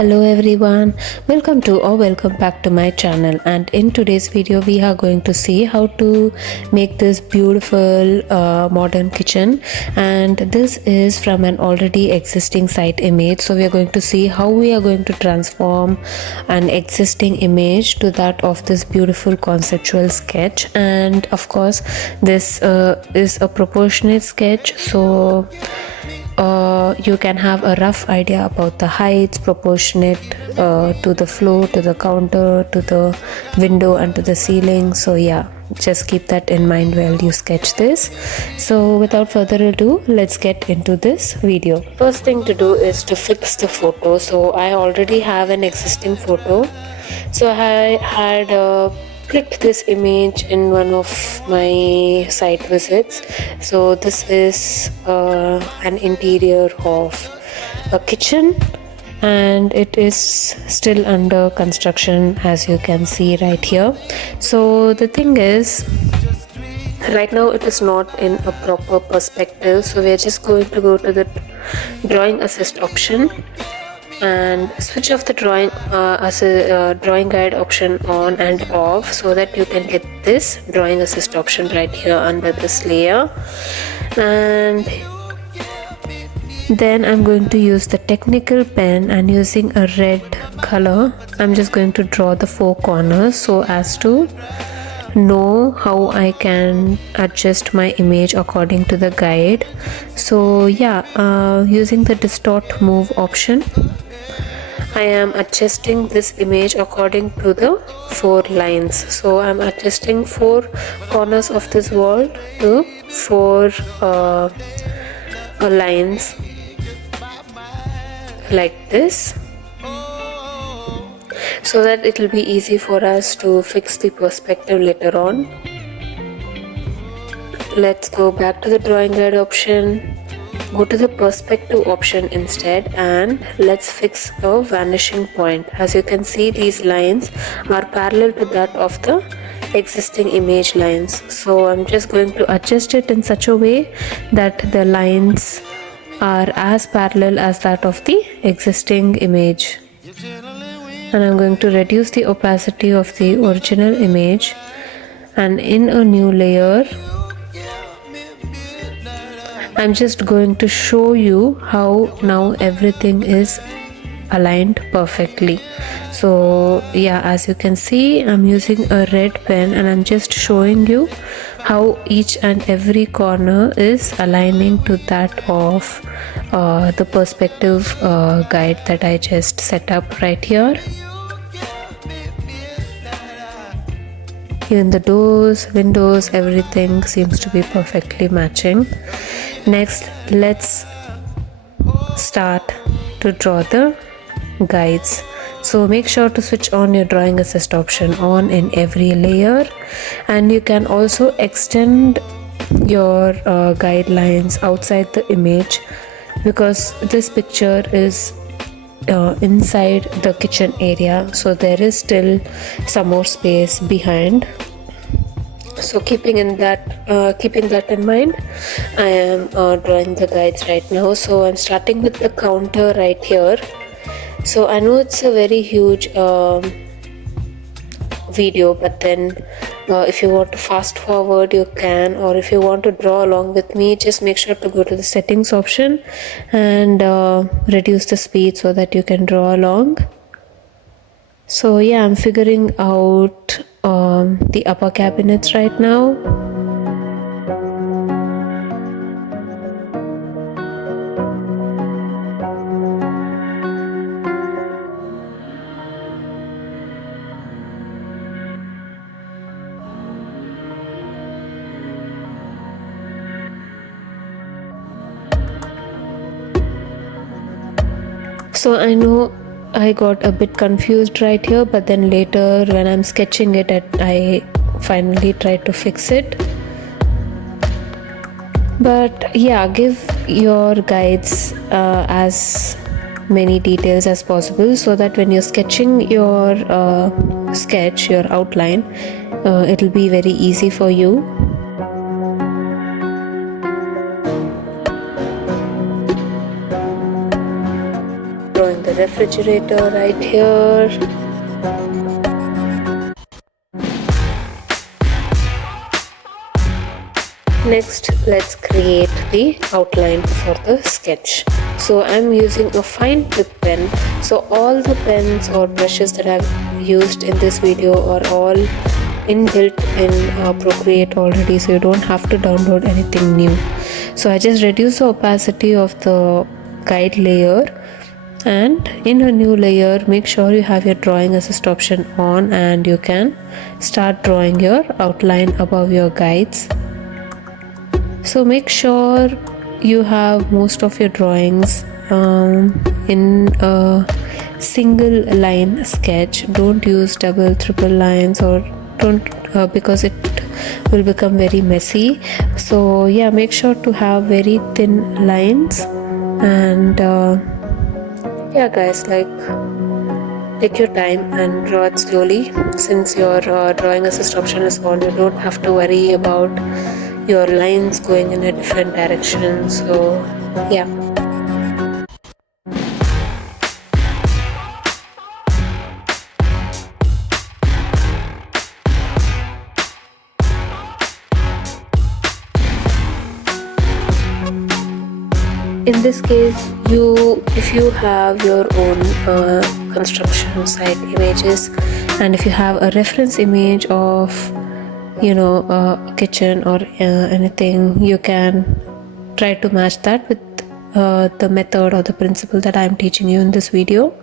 Hello everyone, welcome back to my channel, and in today's video we are going to see how to make this beautiful modern kitchen. And this is from an already existing site image, so we are going to see how we are going to transform an existing image to that of this beautiful conceptual sketch. And of course this is a proportionate sketch, so you can have a rough idea about the heights proportionate to the floor, to the counter, to the window and to the ceiling. So yeah, just keep that in mind while you sketch this. So without further ado, let's get into this video. First thing to do is to fix the photo. So I already have an existing photo, so I had clicked this image in one of my site visits. So this is an interior of a kitchen, and it is still under construction, as you can see right here. So the thing is, right now it is not in a proper perspective, so we are just going to go to the drawing assist option and switch off the drawing guide option on and off, so that you can get this drawing assist option right here under this layer. And then I'm going to use the technical pen, and using a red color I'm just going to draw the four corners so as to know how I can adjust my image according to the guide. So yeah, using the distort move option, I am adjusting this image according to the four lines. So I'm adjusting four corners of this wall to four lines like this, so that it will be easy for us to fix the perspective later on. Let's go back to the drawing guide option, go to the perspective option instead, and let's fix a vanishing point. As you can see, these lines are parallel to that of the existing image lines, so I'm just going to adjust it in such a way that the lines are as parallel as that of the existing image. And I'm going to reduce the opacity of the original image, and in a new layer I'm just going to show you how now everything is aligned perfectly. So yeah, as you can see, I'm using a red pen and I'm just showing you how each and every corner is aligning to that of the perspective guide that I just set up right here. Even the doors, windows, everything seems to be perfectly matching. Next, let's start to draw the guides. So make sure to switch on your drawing assist option on in every layer, and you can also extend your guidelines outside the image, because this picture is inside the kitchen area, so there is still some more space behind. So keeping that in mind, I am drawing the guides right now. So I'm starting with the counter right here. So I know it's a very huge video, but then if you want to fast forward you can, or if you want to draw along with me, just make sure to go to the settings option and reduce the speed so that you can draw along. So yeah, I'm figuring out the upper cabinets right now. So I know I got a bit confused right here, but then later when I'm sketching it, I finally tried to fix it. But yeah, give your guides as many details as possible, so that when you're sketching your sketch, your outline, it'll be very easy for you. refrigerator right here. Next, let's create the outline for the sketch. So I'm using a fine tip pen. So all the pens or brushes that I've used in this video are all inbuilt in Procreate already, so you don't have to download anything new. So I just reduce the opacity of the guide layer, and in a new layer make sure you have your drawing assist option on, and you can start drawing your outline above your guides. So make sure you have most of your drawings in a single line sketch. Don't use double, triple lines, or don't because it will become very messy. So yeah, make sure to have very thin lines. And yeah guys, like, take your time and draw it slowly. Since your drawing assist option is on, you don't have to worry about your lines going in a different direction. So yeah. In this case, if you have your own construction site images, and if you have a reference image of a kitchen or anything, you can try to match that with the method or the principle that I am teaching you in this video.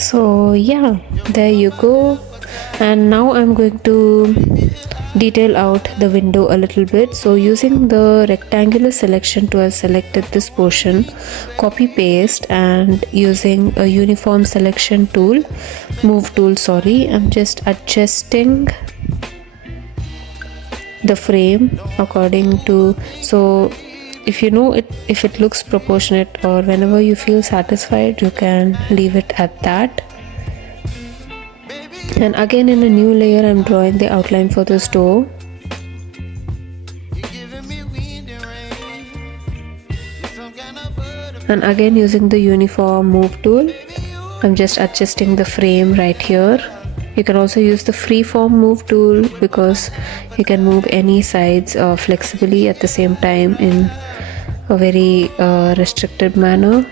So yeah, there you go. And now I'm going to detail out the window a little bit. So using the rectangular selection tool, I've selected this portion, copy paste, and using a uniform selection tool, move tool, sorry, I'm just adjusting the frame according to, so if it looks proportionate, or whenever you feel satisfied, you can leave it at that. And again, in a new layer, I'm drawing the outline for this door. And again, using the uniform move tool, I'm just adjusting the frame right here. You can also use the freeform move tool because you can move any sides flexibly at the same time in a very restricted manner.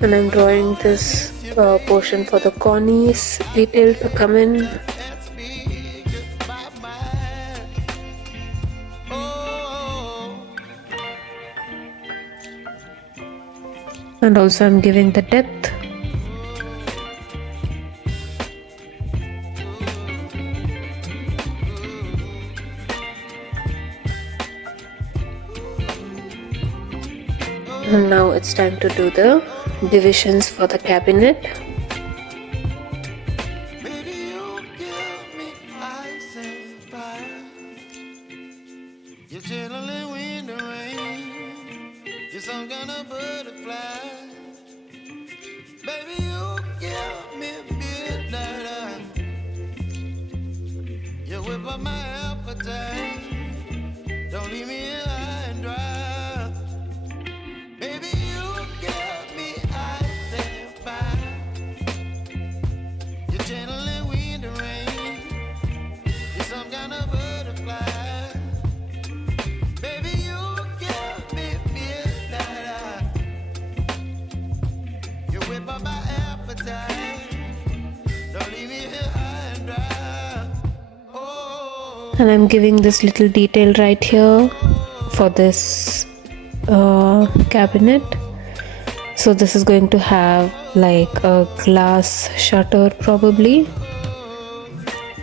And I'm drawing this portion for the cornice detail to come in. And also I'm giving the depth. And now it's time to do the divisions for the cabinet. And I'm giving this little detail right here for this cabinet. So this is going to have like a glass shutter probably.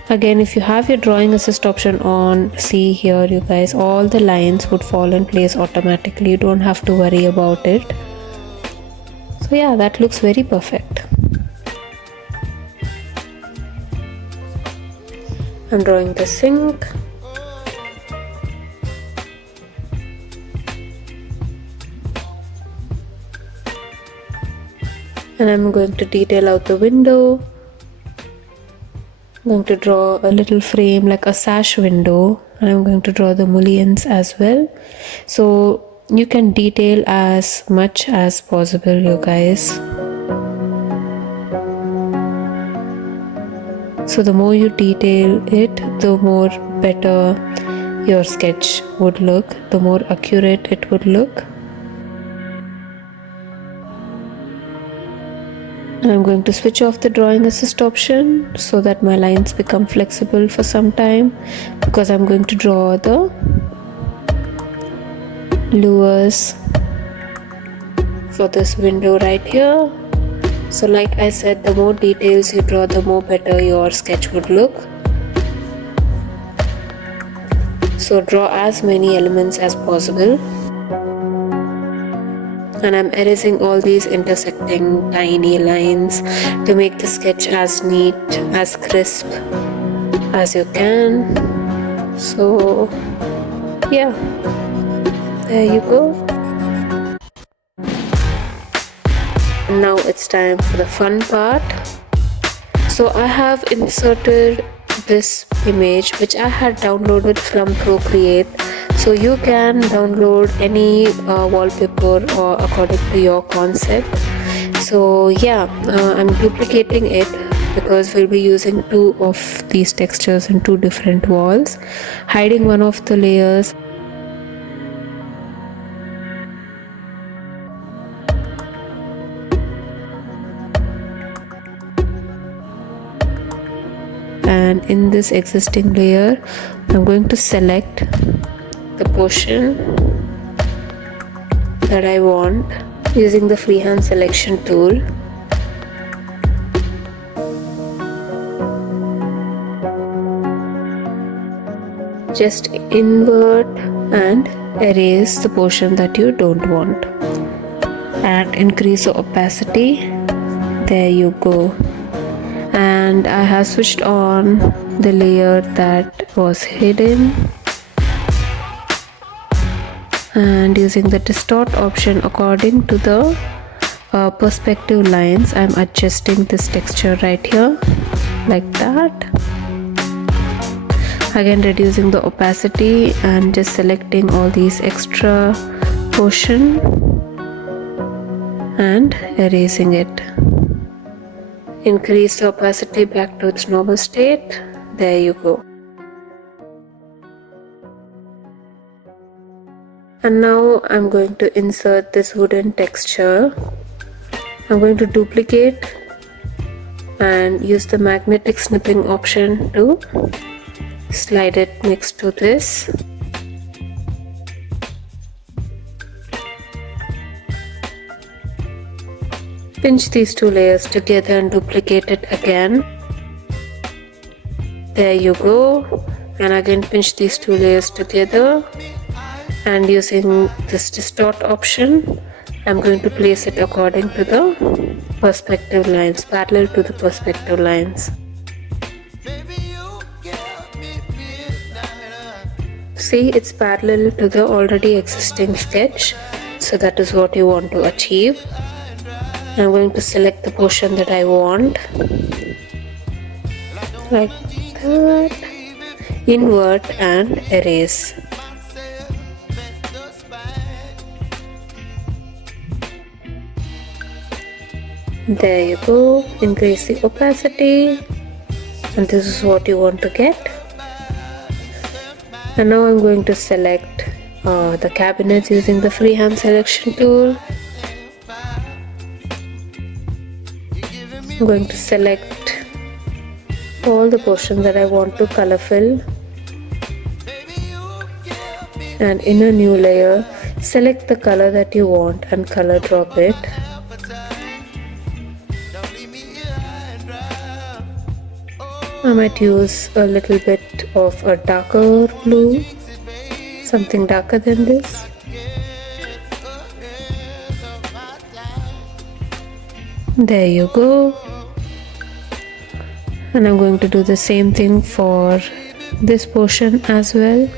Again, if you have your drawing assist option on, see here you guys, all the lines would fall in place automatically. You don't have to worry about it. So yeah, that looks very perfect. I'm drawing the sink. And I'm going to detail out the window. I'm going to draw a little frame like a sash window, and I'm going to draw the mullions as well. So you can detail as much as possible, you guys. So the more you detail it, the more better your sketch would look, the more accurate it would look. And I'm going to switch off the drawing assist option so that my lines become flexible for some time, because I'm going to draw the lures for this window right here. So like I said, the more details you draw, the more better your sketch would look. So draw as many elements as possible. And I'm erasing all these intersecting tiny lines to make the sketch as neat, as crisp as you can. So yeah, there you go. Now it's time for the fun part. So I have inserted this image which I had downloaded from Procreate. So you can download any wallpaper or according to your concept. So yeah, I'm duplicating it because we'll be using two of these textures in two different walls, hiding one of the layers. And in this existing layer, I'm going to select the portion that I want using the freehand selection tool. Just invert and erase the portion that you don't want and increase the opacity. There you go. And I have switched on the layer that was hidden, and using the distort option according to the perspective lines, I'm adjusting this texture right here like that. Again, reducing the opacity and just selecting all these extra portion and erasing it. Increase the opacity back to its normal state. There you go. And now I'm going to insert this wooden texture. I'm going to duplicate and use the magnetic snipping option to slide it next to this. Pinch these two layers together and duplicate it again. There you go. And again pinch these two layers together, and using this distort option, I'm going to place it according to the perspective lines, parallel to the perspective lines. See, it's parallel to the already existing sketch, so that is what you want to achieve. I'm going to select the portion that I want, like that, invert and erase. There you go. Increase the opacity, and this is what you want to get. And now I'm going to select the cabinets using the freehand selection tool. I'm going to select all the portions that I want to color fill. and in a new layer, select the color that you want and color drop it. I might use a little bit of a darker blue, something darker than this. There you go. And I'm going to do the same thing for this portion as well.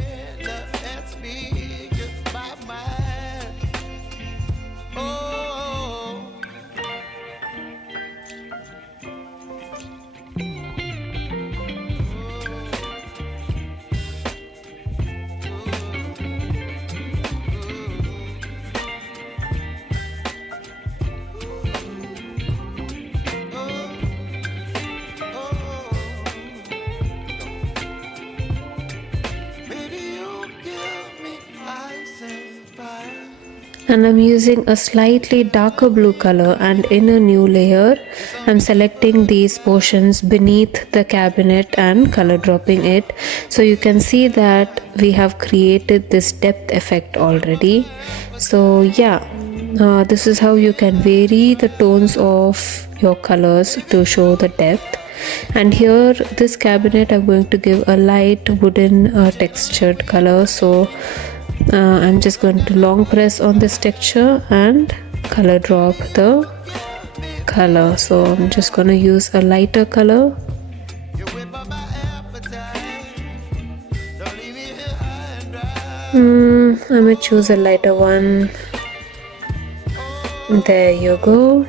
And I'm using a slightly darker blue color, and in a new layer I'm selecting these portions beneath the cabinet and color dropping it, so you can see that we have created this depth effect already. So yeah, this is how you can vary the tones of your colors to show the depth. And here, this cabinet, I'm going to give a light wooden textured color. So I'm just going to long press on this texture and color drop the color. So I'm just going to use a lighter color. I'm going to choose a lighter one. There you go.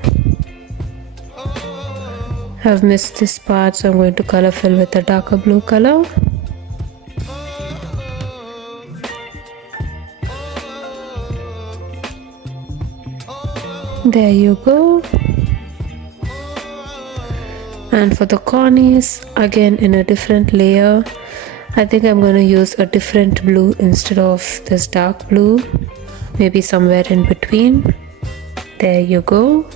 I've missed this part, so I'm going to color fill with a darker blue color. There you go. And for the cornice, again in a different layer, I think I'm going to use a different blue instead of this dark blue, maybe somewhere in between. There you go.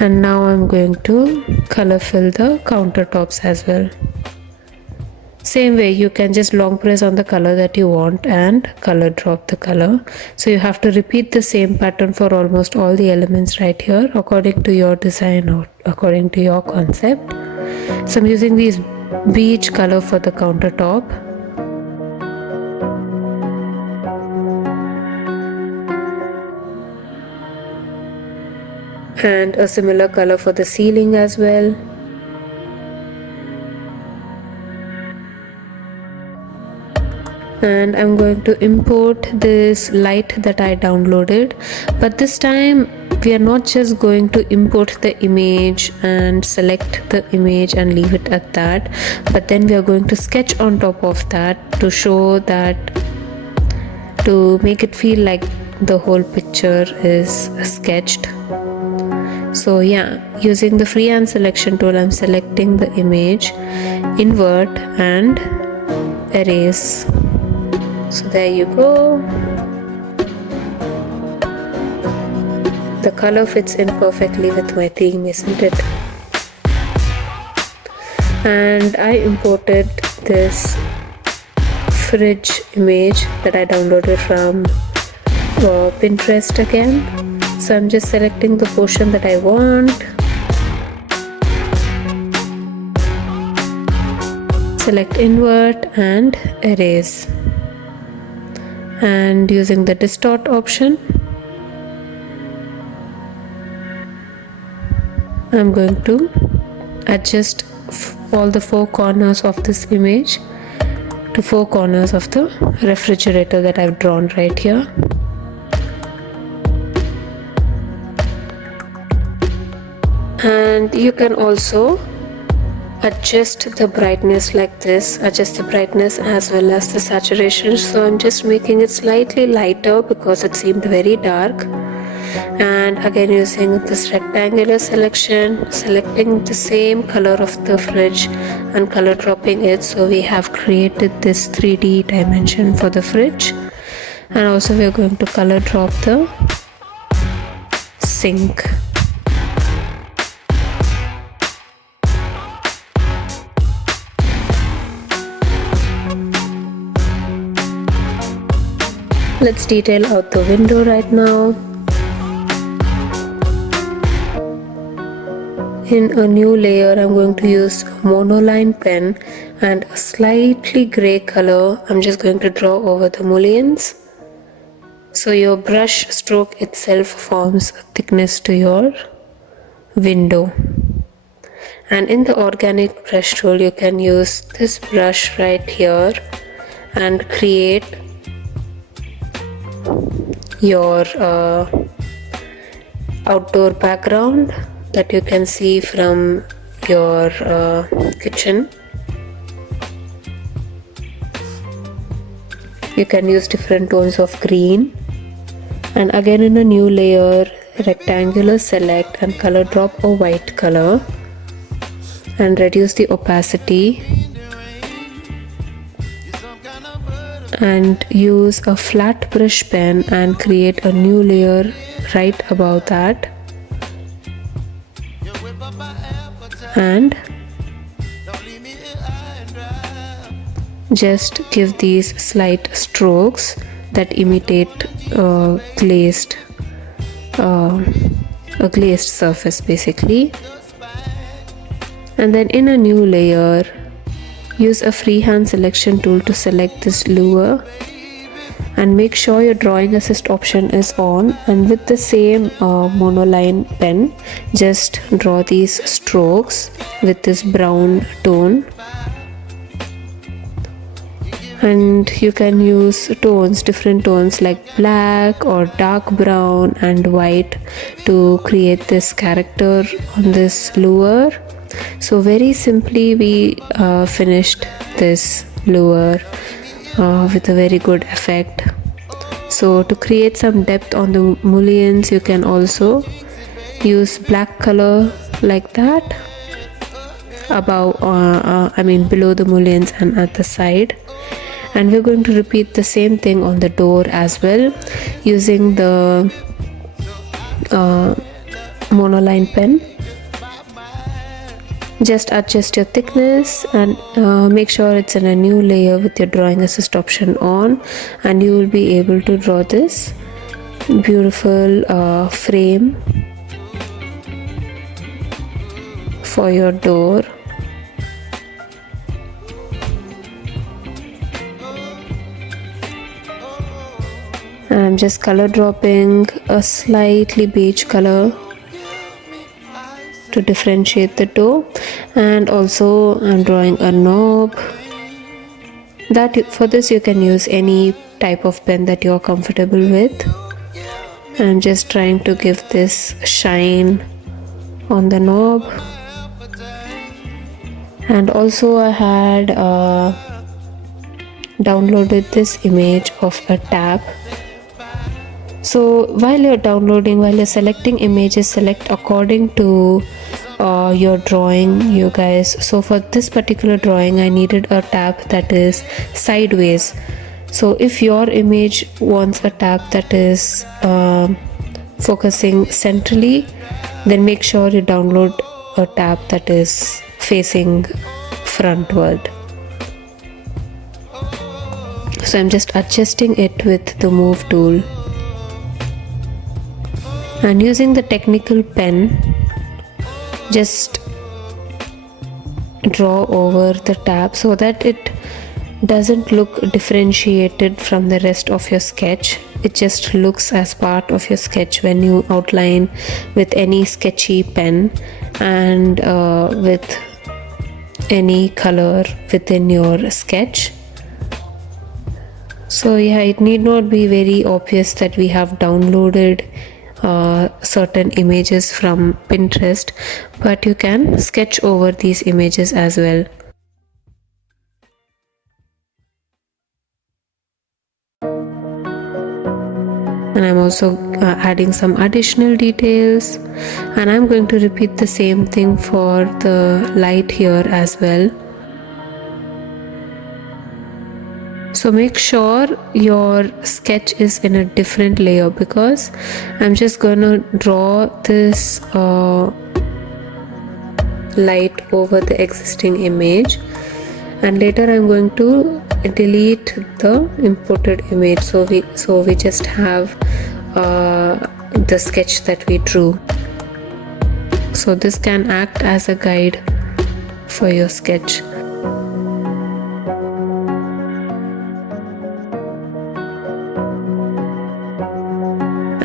And now I'm going to color fill the countertops as well. Same way, you can just long press on the color that you want and color drop the color. So you have to repeat the same pattern for almost all the elements right here, according to your design or according to your concept. So I'm using this beige color for the countertop. And a similar color for the ceiling as well. And I'm going to import this light that I downloaded, but this time we are not just going to import the image and select the image and leave it at that, but then we are going to sketch on top of that to show that, to make it feel like the whole picture is sketched. So yeah, using the freehand selection tool, I'm selecting the image, invert and erase. So there you go. The color fits in perfectly with my theme, isn't it? And I imported this fridge image that I downloaded from Pinterest again. So I'm just selecting the portion that I want. Select invert and erase. And using the distort option, I'm going to adjust all the four corners of this image to four corners of the refrigerator that I've drawn right here. And you can also adjust the brightness like this, adjust the brightness as well as the saturation. So I'm just making it slightly lighter because it seemed very dark. And again, using this rectangular selection, selecting the same color of the fridge and color dropping it. So we have created this 3D dimension for the fridge. And also we are going to color drop the sink. Let's detail out the window right now. In a new layer, I'm going to use a monoline pen and a slightly gray color. I'm just going to draw over the mullions. So your brush stroke itself forms a thickness to your window. And in the organic brush tool, you can use this brush right here and create your outdoor background that you can see from your kitchen. You can use different tones of green, and again in a new layer, rectangular, select and color drop a white color and reduce the opacity, and use a flat brush pen and create a new layer right above that, and just give these slight strokes that imitate a glazed surface basically. And then in a new layer, use a freehand selection tool to select this lure and make sure your drawing assist option is on, and with the same monoline pen just draw these strokes with this brown tone. And you can use tones, different tones like black or dark brown and white to create this character on this lure. So very simply we finished this lure with a very good effect. So to create some depth on the mullions, you can also use black color like that above below the mullions and at the side. And we're going to repeat the same thing on the door as well using the monoline pen. Just adjust your thickness and make sure it's in a new layer with your drawing assist option on, and you will be able to draw this beautiful frame for your door. And I'm just color dropping a slightly beige color to differentiate the door, and also I'm drawing a knob. For this you can use any type of pen that you're comfortable with. I'm just trying to give this shine on the knob. And also I had downloaded this image of a tab. So while you're selecting images, select according to your drawing, you guys. So for this particular drawing I needed a tab that is sideways. So if your image wants a tab that is focusing centrally, then make sure you download a tab that is facing frontward. So I'm just adjusting it with the move tool. And using the technical pen, just draw over the tab so that it doesn't look differentiated from the rest of your sketch. It just looks as part of your sketch when you outline with any sketchy pen and with any color within your sketch. So yeah, it need not be very obvious that we have downloaded certain images from Pinterest, but you can sketch over these images as well. And I'm also adding some additional details, and I'm going to repeat the same thing for the light here as well. So make sure your sketch is in a different layer, because I'm just gonna draw this light over the existing image, and later I'm going to delete the imported image, so we just have the sketch that we drew. So this can act as a guide for your sketch.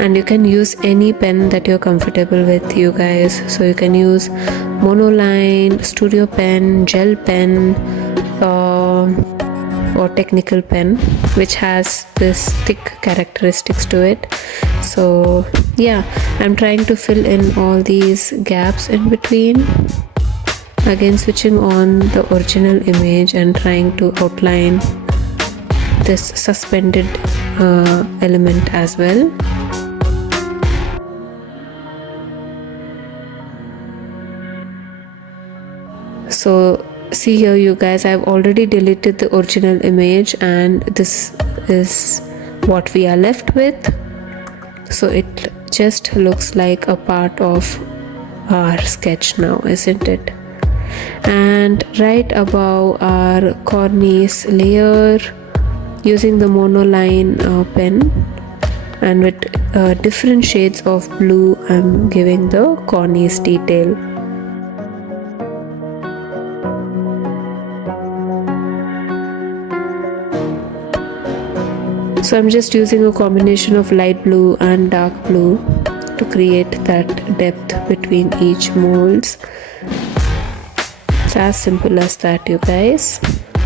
And you can use any pen that you're comfortable with, you guys. So you can use monoline, studio pen, gel pen, or technical pen, which has this thick characteristics to it. So yeah, I'm trying to fill in all these gaps in between, again switching on the original image and trying to outline this suspended element as well. So see here, you guys, I've already deleted the original image and this is what we are left with. So it just looks like a part of our sketch now, isn't it? And right above our cornice layer, using the monoline pen and with different shades of blue, I'm giving the cornice detail. So I'm just using a combination of light blue and dark blue to create that depth between each molds. It's as simple as that, you guys.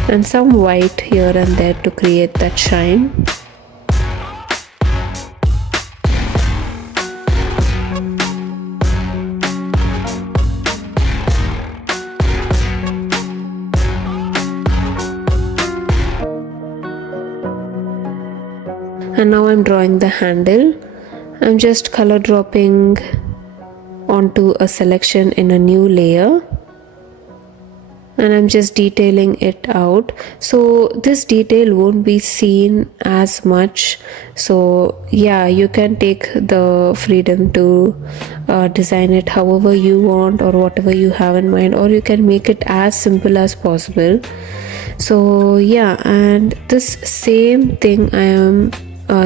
And some white here and there to create that shine. And now I'm drawing the handle. I'm just color dropping onto a selection in a new layer, and I'm just detailing it out. So this detail won't be seen as much, so yeah, you can take the freedom to design it however you want or whatever you have in mind, or you can make it as simple as possible. So yeah, and this same thing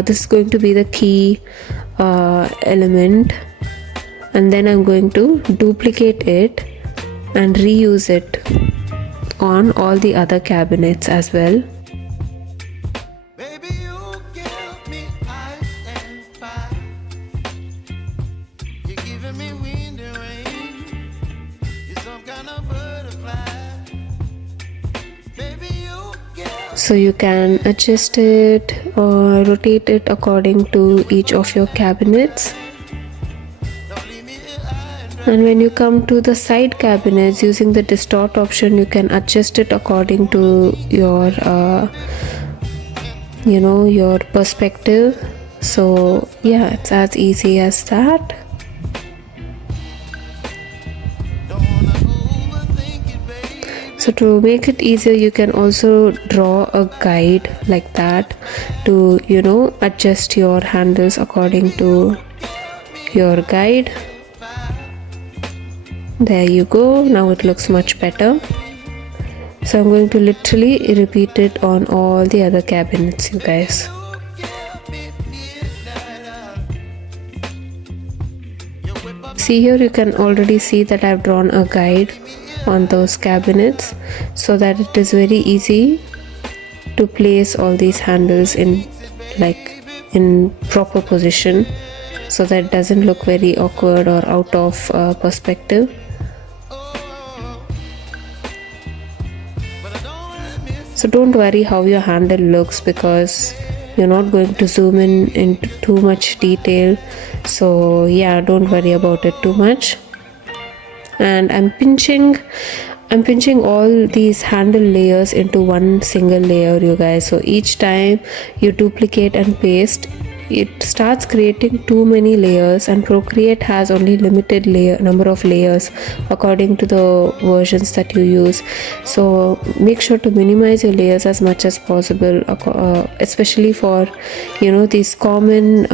this is going to be the key element, and then I'm going to duplicate it and reuse it on all the other cabinets as well. Baby, you give me ice and fire. You're giving me wind and rain. You're some kind of butterfly. Baby, you so you can adjust it or rotate it according to each of your cabinets. And when you come to the side cabinets, using the distort option, you can adjust it according to your your perspective. So yeah, it's as easy as that. So to make it easier, you can also draw a guide like that to adjust your handles according to your guide. There you go. Now it looks much better. So I'm going to literally repeat it on all the other cabinets, you guys. See here, you can already see that I've drawn a guide on those cabinets so that it is very easy to place all these handles in proper position, so that it doesn't look very awkward or out of perspective. So don't worry how your handle looks, because you're not going to zoom in into too much detail. So yeah, don't worry about it too much. And I'm pinching all these handle layers into one single layer, you guys. So each time you duplicate and paste, it starts creating too many layers, and Procreate has only limited number of layers according to the versions that you use. So make sure to minimize your layers as much as possible, especially for these common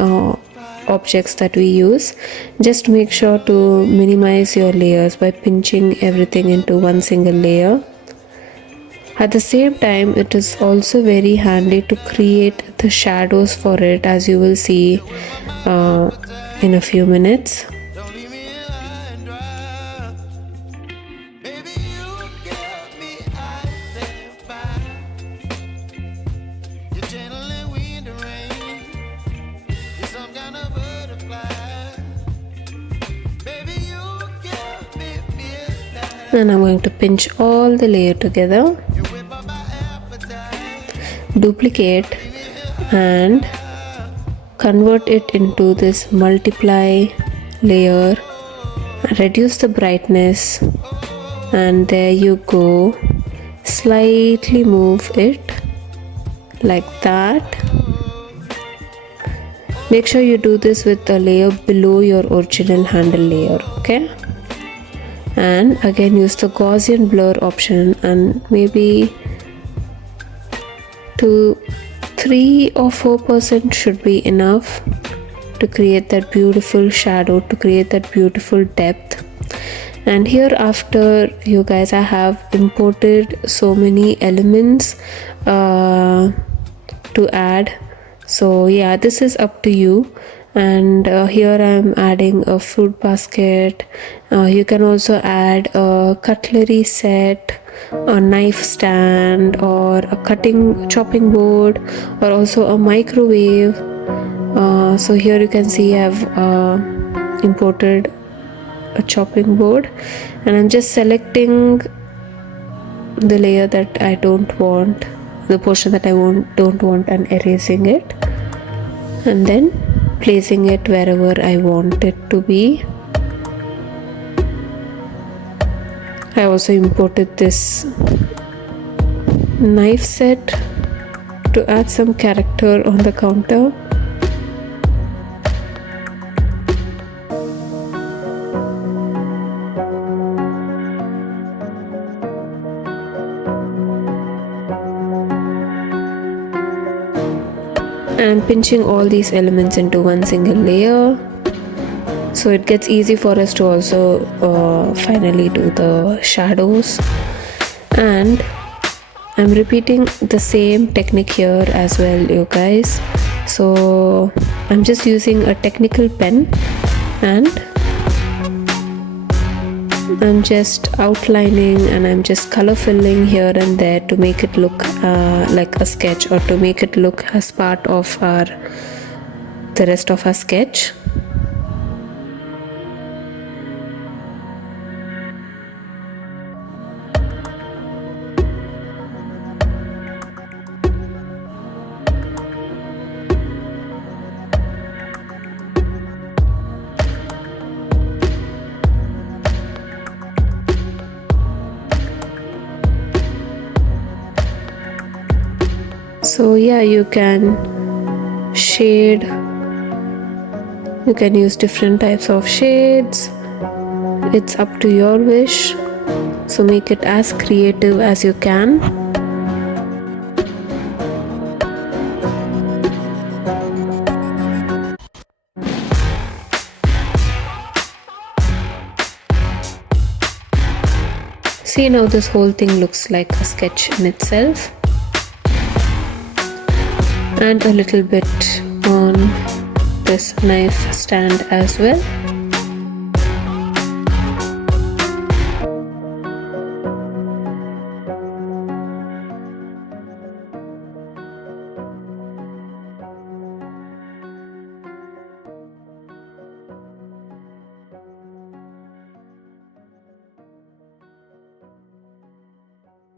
objects that we use. Just make sure to minimize your layers by pinching everything into one single layer. At the same time, it is also very handy to create the shadows for it, as you will see in a few minutes. Don't leave me here high and dry. Baby, you give me ice and fire. You're channeling wind and rain. You're some kind of butterfly. Baby, you give me midnight. And I'm going to pinch all the layer together, You whip up my appetite. duplicate, and convert it into this multiply layer, reduce the brightness, and there you go. Slightly move it like that. Make sure you do this with the layer below your original handle layer, okay? And again use the Gaussian blur option, and maybe 3 or 4% should be enough to create that beautiful shadow, to create that beautiful depth. And here after, you guys, I have imported so many elements to add. So yeah, this is up to you. And here I'm adding a fruit basket. You can also add a cutlery set, a knife stand, or a chopping board, or also a microwave. So here you can see I've imported a chopping board, and I'm just selecting the layer that I don't want, the portion that I don't want, and erasing it, and then placing it wherever I want it to be. I also imported this knife set to add some character on the counter. And I'm pinching all these elements into one single layer, so it gets easy for us to also finally do the shadows. And I'm repeating the same technique here as well, you guys. So I'm just using a technical pen, and I'm just outlining, and I'm just color filling here and there to make it look like a sketch, or to make it look as part of the rest of our sketch. So yeah, you can shade, you can use different types of shades. It's up to your wish, so make it as creative as you can. See, now this whole thing looks like a sketch in itself. And a little bit on this knife stand as well.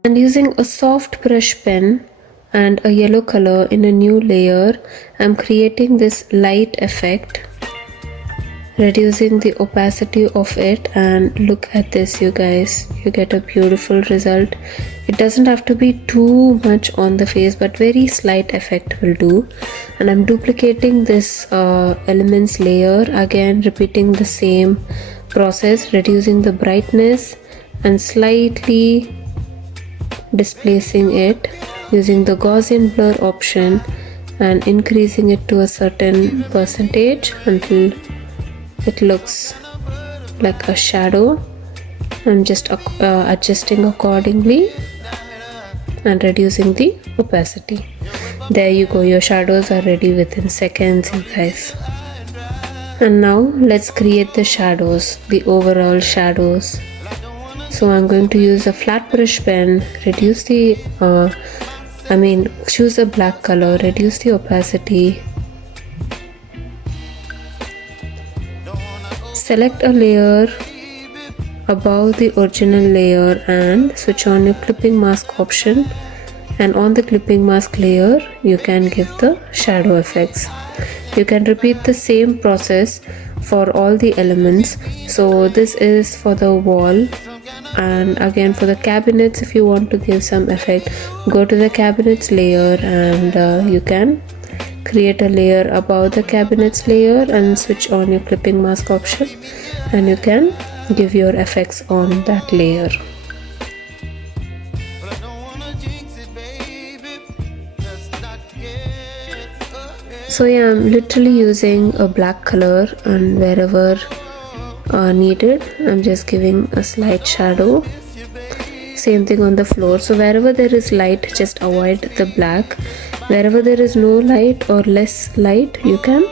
And using a soft brush pen and a yellow color in a new layer, I'm creating this light effect, reducing the opacity of it, and look at this, you guys, you get a beautiful result. It doesn't have to be too much on the face, but very slight effect will do. And I'm duplicating this elements layer, again repeating the same process, reducing the brightness and slightly displacing it using the Gaussian blur option, and increasing it to a certain percentage until it looks like a shadow. I'm just adjusting accordingly. and reducing the opacity. There you go, your shadows are ready within seconds, you guys. And now let's create the shadows, the overall shadows. So I'm going to use a flat brush pen, reduce the choose a black color, reduce the opacity, select a layer above the original layer and switch on your clipping mask option, and on the clipping mask layer you can give the shadow effects. You can repeat the same process for all the elements. So this is for the wall, and again for the cabinets, if you want to give some effect, go to the cabinets layer and you can create a layer above the cabinets layer and switch on your clipping mask option, and you can give your effects on that layer. So yeah, I'm literally using a black color, and wherever needed I'm just giving a slight shadow. Same thing on the floor. So wherever there is light, just avoid the black. Wherever there is no light or less light, you can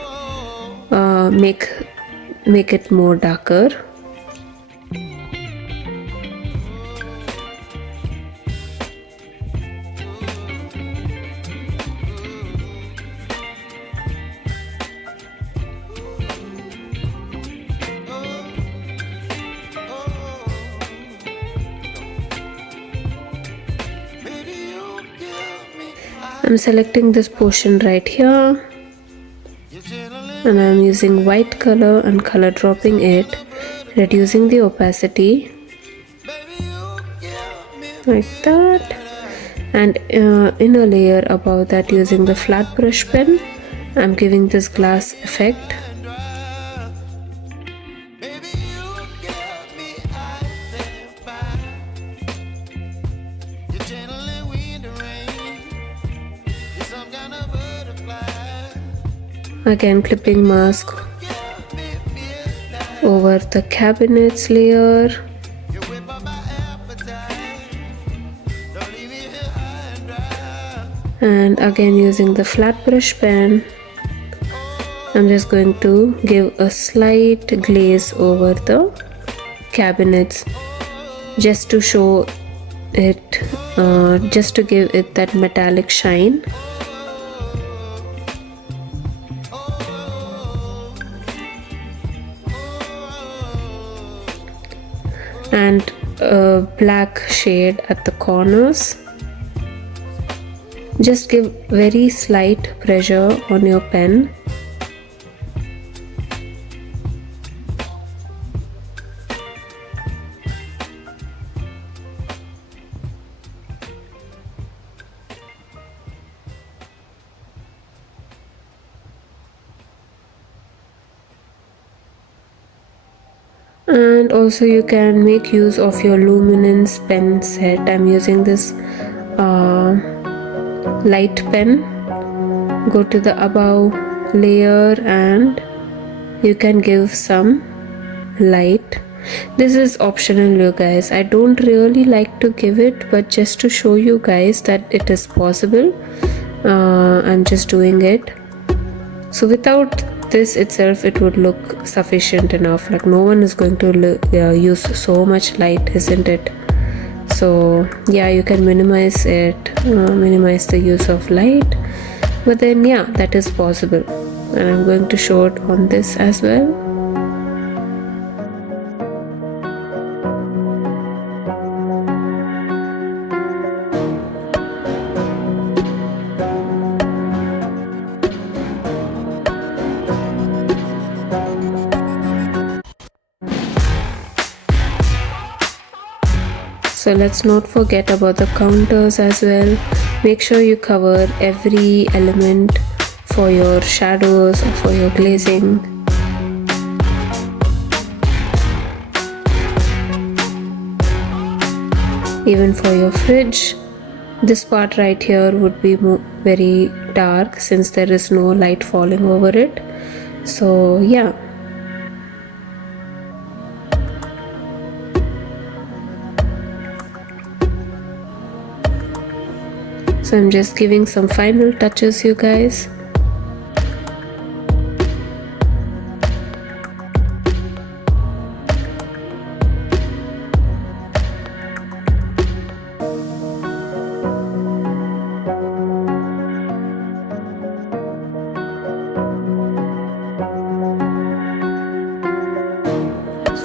make it more darker. I'm selecting this portion right here, and I'm using white color and color dropping it, reducing the opacity like that, and in a layer above that, using the flat brush pen, I'm giving this glass effect. Again, clipping mask over the cabinets layer, and again using the flat brush pen, I'm just going to give a slight glaze over the cabinets just to show it, just to give it that metallic shine. And a black shade at the corners. Just give very slight pressure on your pen. And also you can make use of your luminance pen set. I'm using this light pen. Go to the above layer and you can give some light. This is optional, you guys. I don't really like to give it, but just to show you guys that it is possible, I'm just doing it. So without this itself, it would look sufficient enough. Like no one is going to use so much light, isn't it? So yeah, you can minimize it, minimize the use of light, but then yeah, that is possible, and I'm going to show it on this as well. So let's not forget about the counters as well. Make sure you cover every element for your shadows or for your glazing. Even for your fridge, this part right here would be very dark since there is no light falling over it. So yeah. So I'm just giving some final touches, you guys.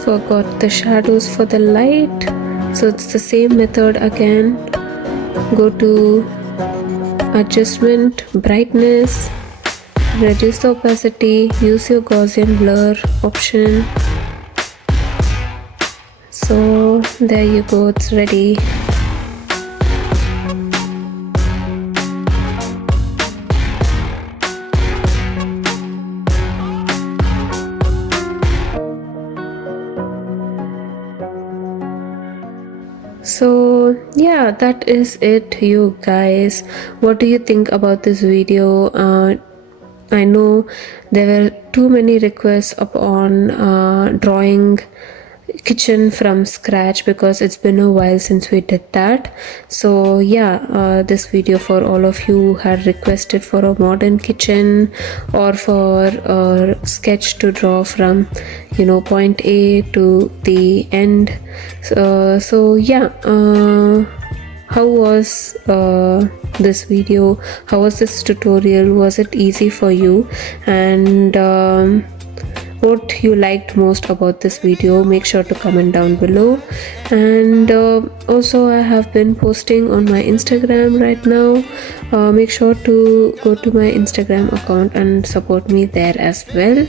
Forgot the shadows for the light, so it's the same method again. Go to adjustment, brightness, reduce the opacity, use your Gaussian blur option. So there you go, it's ready. So yeah, that is it, you guys. What do you think about this video? I know there were too many requests upon drawing kitchen from scratch because it's been a while since we did that. So yeah, this video for all of you who had requested for a modern kitchen or for a sketch to draw from, you know, point A to the end. So yeah, how was this video? How was this tutorial? Was it easy for you? And what you liked most about this video, make sure to comment down below. And also I have been posting on my Instagram right now. Make sure to go to my Instagram account and support me there as well.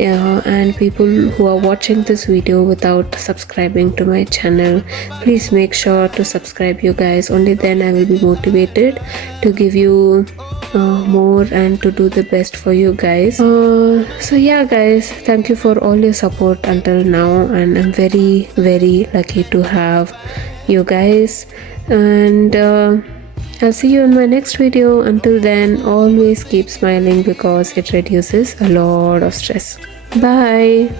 And people who are watching this video without subscribing to my channel, please make sure to subscribe, you guys. Only then I will be motivated to give you more and to do the best for you guys. So yeah, guys, thank you for all your support until now, and I'm very lucky to have you guys. And I'll see you in my next video. Until then, always keep smiling because it reduces a lot of stress. Bye.